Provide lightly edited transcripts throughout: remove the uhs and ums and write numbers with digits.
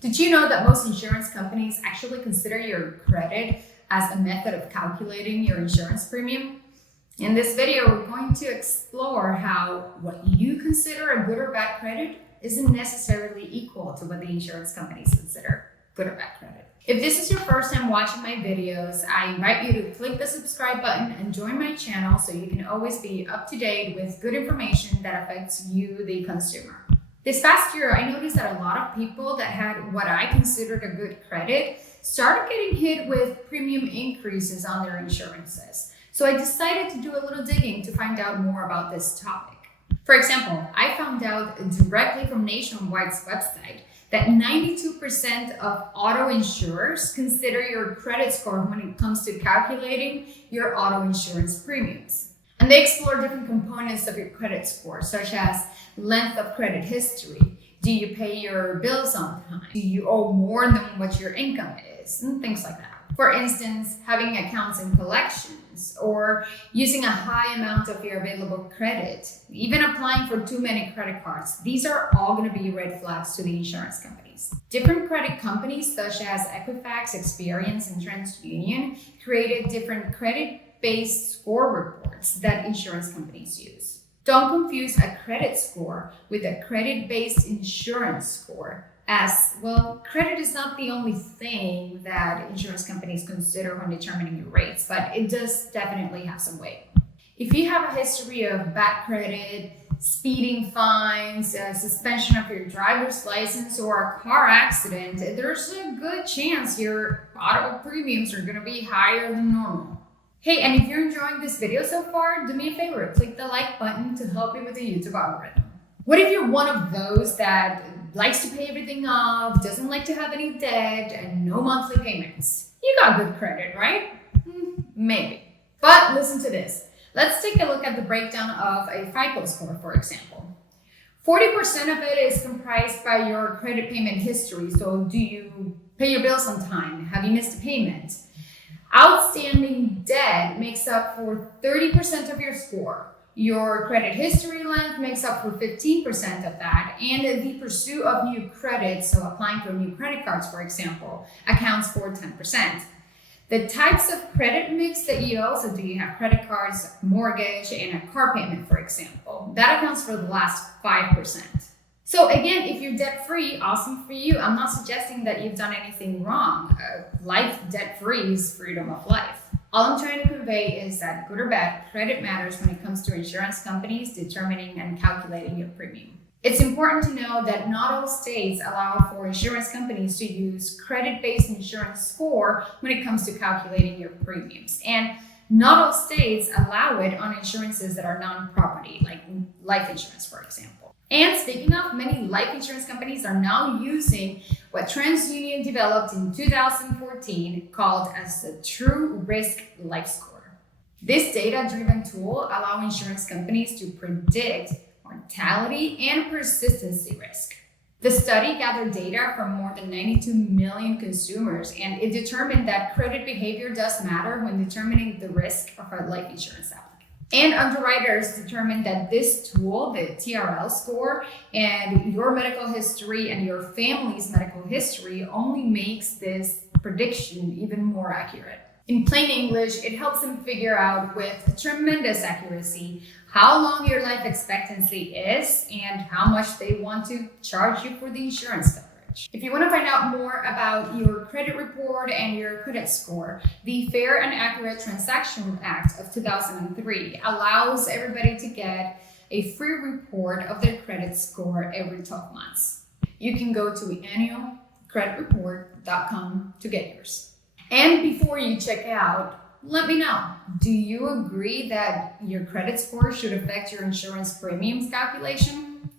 Did you know that most insurance companies actually consider your credit as a method of calculating your insurance premium? In this video, we're going to explore how what you consider a good or bad credit isn't necessarily equal to what the insurance companies consider good or bad credit. If this is your first time watching my videos, I invite you to click the subscribe button and join my channel so you can always be up to date with good information that affects you, the consumer. This past year, I noticed that a lot of people that had what I considered a good credit started getting hit with premium increases on their insurances. So I decided to do a little digging to find out more about this topic. For example, I found out directly from Nationwide's website that 92% of auto insurers consider your credit score when it comes to calculating your auto insurance premiums. And they explore different components of your credit score, such as length of credit history. Do you pay your bills on time? Do you owe more than what your income is? And things like that. For instance, having accounts in collections or using a high amount of your available credit, even applying for too many credit cards. These are all going to be red flags to the insurance companies. Different credit companies such as Equifax, Experian, and TransUnion created different credit-based score reports that insurance companies use. Don't confuse a credit score with a credit-based insurance score. As well, credit is not the only thing that insurance companies consider when determining your rates, but it does definitely have some weight. If you have a history of bad credit, speeding fines, suspension of your driver's license, or a car accident, there's a good chance your auto premiums are going to be higher than normal. Hey, and if you're enjoying this video so far, do me a favor, click the like button to help me with the YouTube algorithm. What if you're one of those that likes to pay everything off, doesn't like to have any debt, and no monthly payments? You got good credit, right? Maybe. But listen to this. Let's take a look at the breakdown of a FICO score, for example. 40% of it is comprised by your credit payment history. So do you pay your bills on time? Have you missed a payment? Outstanding debt makes up for 30% of your score. Your credit history length makes up for 15% of that, and the pursuit of new credit, so applying for new credit cards, for example, accounts for 10%. The types of credit mix that you also do, you have credit cards, mortgage, and a car payment, for example, that accounts for the last 5%. So again, if you're debt-free, awesome for you. I'm not suggesting that you've done anything wrong. Life debt-free is freedom of life. All I'm trying to convey is that good or bad, credit matters when it comes to insurance companies determining and calculating your premium. It's important to know that not all states allow for insurance companies to use credit-based insurance score when it comes to calculating your premiums. And not all states allow it on insurances that are non-property, like life insurance, for example. And speaking of, many life insurance companies are now using what TransUnion developed in 2014 called as the True Risk Life Score. This data-driven tool allows insurance companies to predict mortality and persistency risk. The study gathered data from more than 92 million consumers, and it determined that credit behavior does matter when determining the risk of a life insurance applicant. And underwriters determined that this tool, the TRL score, and your medical history and your family's medical history only makes this prediction even more accurate. In plain English, it helps them figure out with tremendous accuracy how long your life expectancy is and how much they want to charge you for the insurance coverage. If you want to find out more about your credit report and your credit score, the Fair and Accurate Transaction Act of 2003 allows everybody to get a free report of their credit score every 12 months. You can go to annualcreditreport.com to get yours. And before you check out, let me know, do you agree that your credit score should affect your insurance premiums calculation?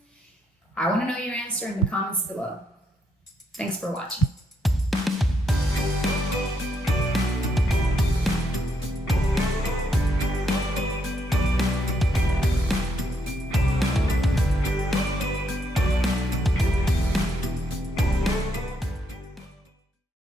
I want to know your answer in the comments below. Thanks for watching.